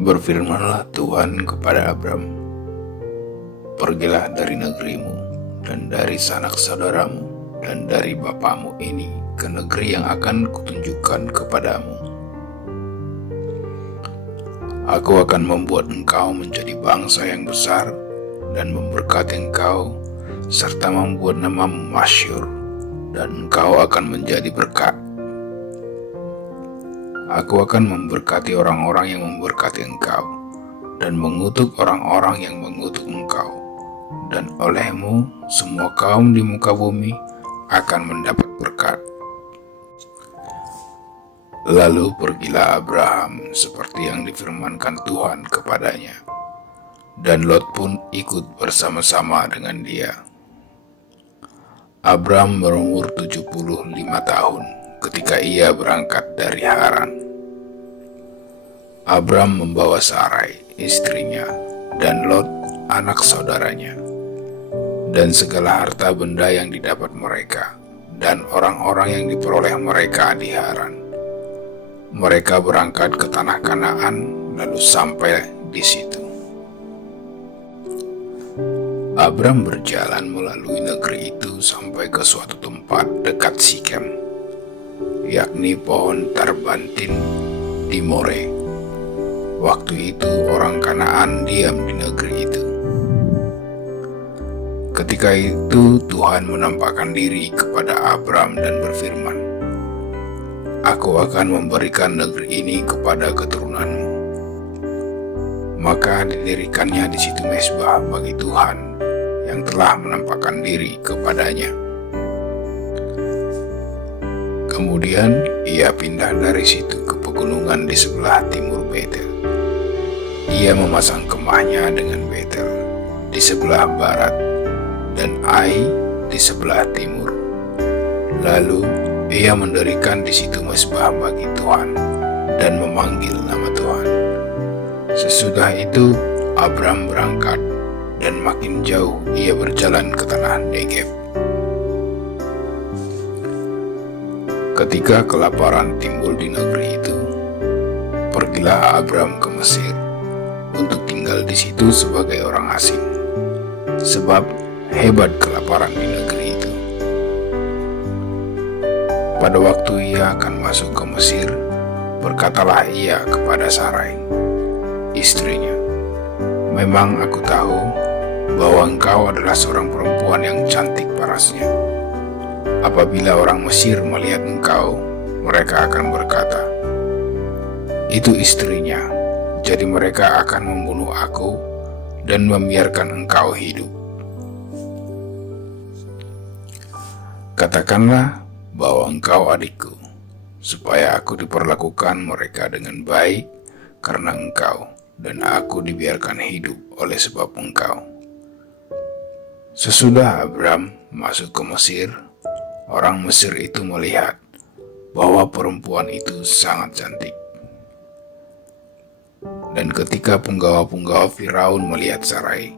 Berfirmanlah Tuhan kepada Abram, "Pergilah dari negerimu dan dari sanak saudaramu dan dari bapamu ini ke negeri yang akan kutunjukkan kepadamu. Aku akan membuat engkau menjadi bangsa yang besar dan memberkati engkau serta membuat namamu masyhur, dan engkau akan menjadi berkat. Aku akan memberkati orang-orang yang memberkati engkau, dan mengutuk orang-orang yang mengutuk engkau, dan olehmu semua kaum di muka bumi akan mendapat berkat." Lalu pergilah Abraham seperti yang difirmankan Tuhan kepadanya, dan Lot pun ikut bersama-sama dengan dia. Abram berumur 75 tahun ketika ia berangkat dari Haran. Abram membawa Sarai, istrinya, dan Lot, anak saudaranya, dan segala harta benda yang didapat mereka, dan orang-orang yang diperoleh mereka di Haran. Mereka berangkat ke tanah Kanaan, lalu sampai di situ. Abram berjalan melalui negeri itu sampai ke suatu tempat dekat Sikem, yakni pohon Tarbantin di More. Waktu itu orang Kanaan diam di negeri itu. Ketika itu Tuhan menampakkan diri kepada Abram dan berfirman, "Aku akan memberikan negeri ini kepada keturunanmu." Maka didirikannya di situ mezbah bagi Tuhan yang telah menampakkan diri kepadanya. Kemudian ia pindah dari situ ke pegunungan di sebelah timur Betel. Ia memasang kemahnya dengan Betel di sebelah barat dan Ai di sebelah timur. Lalu ia mendirikan di situ mezbah bagi Tuhan dan memanggil nama Tuhan. Sesudah itu Abram berangkat, dan makin jauh ia berjalan ke tanah Negeb. Ketika kelaparan timbul di negeri itu, pergilah Abram ke Mesir untuk tinggal di situ sebagai orang asing, sebab hebat kelaparan di negeri itu. Pada waktu ia akan masuk ke Mesir, berkatalah ia kepada Sarai, istrinya, "Memang aku tahu bahwa engkau adalah seorang perempuan yang cantik parasnya. Apabila orang Mesir melihat engkau, mereka akan berkata, 'Itu istrinya,' jadi mereka akan membunuh aku dan membiarkan engkau hidup. Katakanlah bahwa engkau adikku, supaya aku diperlakukan mereka dengan baik karena engkau, dan aku dibiarkan hidup oleh sebab engkau." Sesudah Abram masuk ke Mesir, orang Mesir itu melihat bahwa perempuan itu sangat cantik. Dan ketika penggawa-penggawa Firaun melihat Sarai,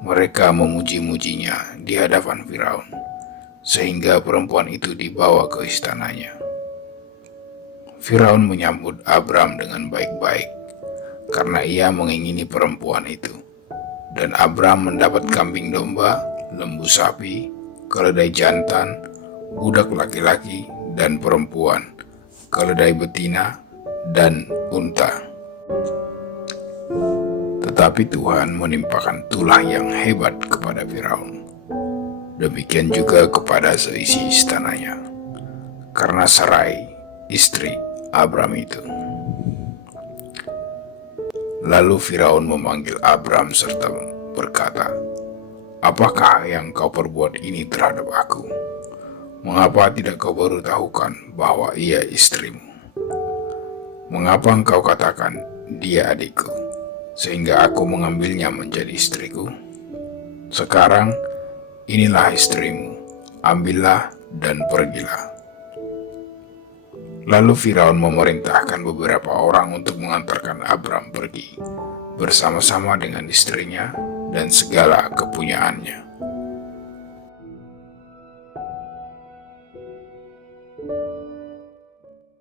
mereka memuji-mujinya di hadapan Firaun, sehingga perempuan itu dibawa ke istananya. Firaun menyambut Abram dengan baik-baik, karena ia mengingini perempuan itu. Dan Abram mendapat kambing domba, lembu sapi, keledai jantan, budak laki-laki dan perempuan, keledai betina, dan unta. Tetapi Tuhan menimpakan tulah yang hebat kepada Firaun. Demikian juga kepada seisi istananya, karena Sarai, istri Abram itu. Lalu Firaun memanggil Abram serta berkata, "Apakah yang kau perbuat ini terhadap aku? Mengapa tidak kau beritahukan bahwa ia istrimu? Mengapa engkau katakan, 'Dia adikku,' sehingga aku mengambilnya menjadi istriku? Sekarang inilah istrimu, ambillah dan pergilah." Lalu Firaun memerintahkan beberapa orang untuk mengantarkan Abram pergi, bersama-sama dengan istrinya dan segala kepunyaannya.